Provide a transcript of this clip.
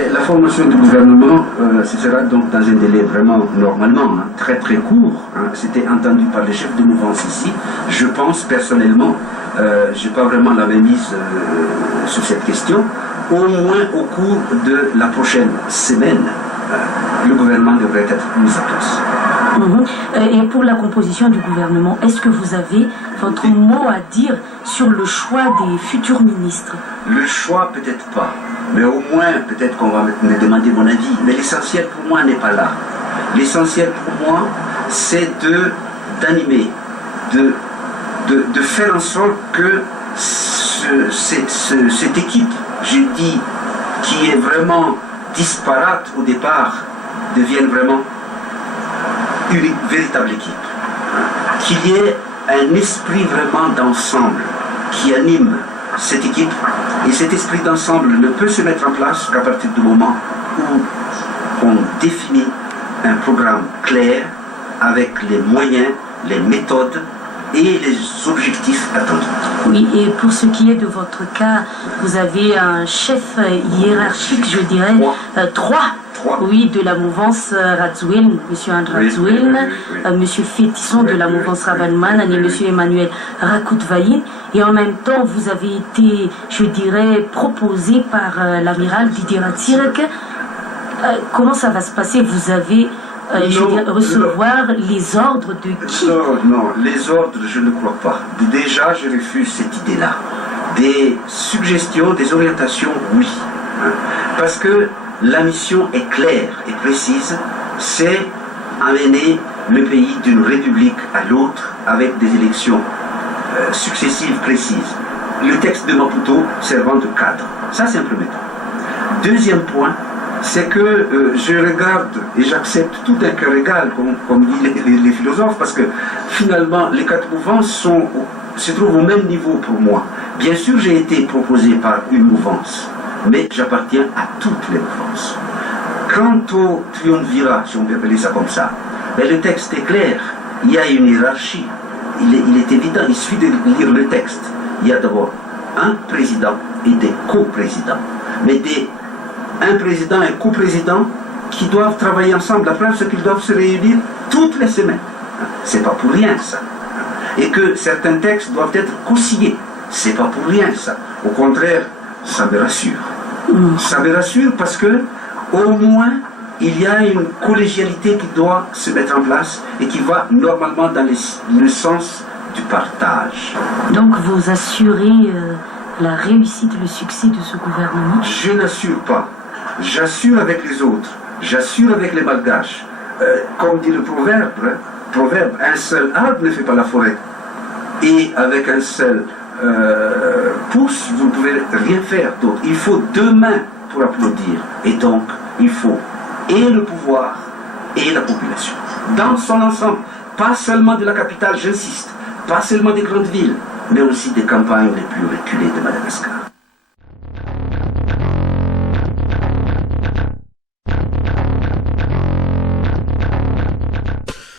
Et la formation du gouvernement, ce sera donc dans un délai vraiment normalement très très court. C'était entendu par les chefs de mouvance ici. Je pense personnellement, je n'ai pas vraiment la même mise sur cette question. Au moins au cours de la prochaine semaine, le gouvernement devrait être mis en place. Et pour la composition du gouvernement, est-ce que vous avez votre mot à dire sur le choix des futurs ministres? Le choix, peut-être pas. Mais au moins, peut-être qu'on va me demander mon avis. Mais l'essentiel pour moi n'est pas là. L'essentiel pour moi, c'est d'animer, de faire en sorte que cette équipe, je dis, qui est vraiment disparate au départ, devienne vraiment une véritable équipe. Qu'il y ait un esprit vraiment d'ensemble qui anime cette équipe. Et cet esprit d'ensemble ne peut se mettre en place qu'à partir du moment où on définit un programme clair avec les moyens, les méthodes et les objectifs attendus. Oui, et pour ce qui est de votre cas, vous avez un chef hiérarchique, je dirais, trois. Oui, de la mouvance Radziwill, M. André Radziwill, M. Fétisson de la mouvance Rabanman et M. Emmanuel Rakoudvaïn. Et en même temps, vous avez été, je dirais, proposé par l'amiral Didier Ratsirek. Comment ça va se passer? Vous avez recevoir les ordres de qui? Non, les ordres, je ne crois pas. Déjà, je refuse cette idée-là. Des suggestions, des orientations, oui. Parce que la mission est claire et précise, c'est amener le pays d'une république à l'autre avec des élections successives précises. Le texte de Maputo servant de cadre. Ça, c'est un premier point. Deuxième point, c'est que je regarde et j'accepte tout un cœur égal, comme disent les philosophes, parce que finalement, les quatre mouvances se trouvent au même niveau pour moi. Bien sûr, j'ai été proposé par une mouvance, mais j'appartiens à toutes les mouvances. Quant au triumvirat, si on peut appeler ça comme ça, ben le texte est clair, il y a une hiérarchie, il est évident, il suffit de lire le texte. Il y a d'abord un président et des coprésidents, mais un président et un coprésident qui doivent travailler ensemble, la preuve c'est qu'ils doivent se réunir toutes les semaines. C'est pas pour rien ça. Et que certains textes doivent être co-signés, c'est pas pour rien ça. Au contraire, ça me rassure. Ça me rassure parce que, au moins, il y a une collégialité qui doit se mettre en place et qui va normalement dans le sens du partage. Donc vous assurez la réussite, le succès de ce gouvernement? Je n'assure pas. J'assure avec les autres. J'assure avec les Malgaches. Comme dit le proverbe, un seul arbre ne fait pas la forêt. Et avec un seul pouce, vous ne pouvez rien faire d'autre. Il faut deux mains pour applaudir. Et donc, il faut et le pouvoir et la population. Dans son ensemble. Pas seulement de la capitale, j'insiste. Pas seulement des grandes villes, mais aussi des campagnes les plus reculées de Madagascar.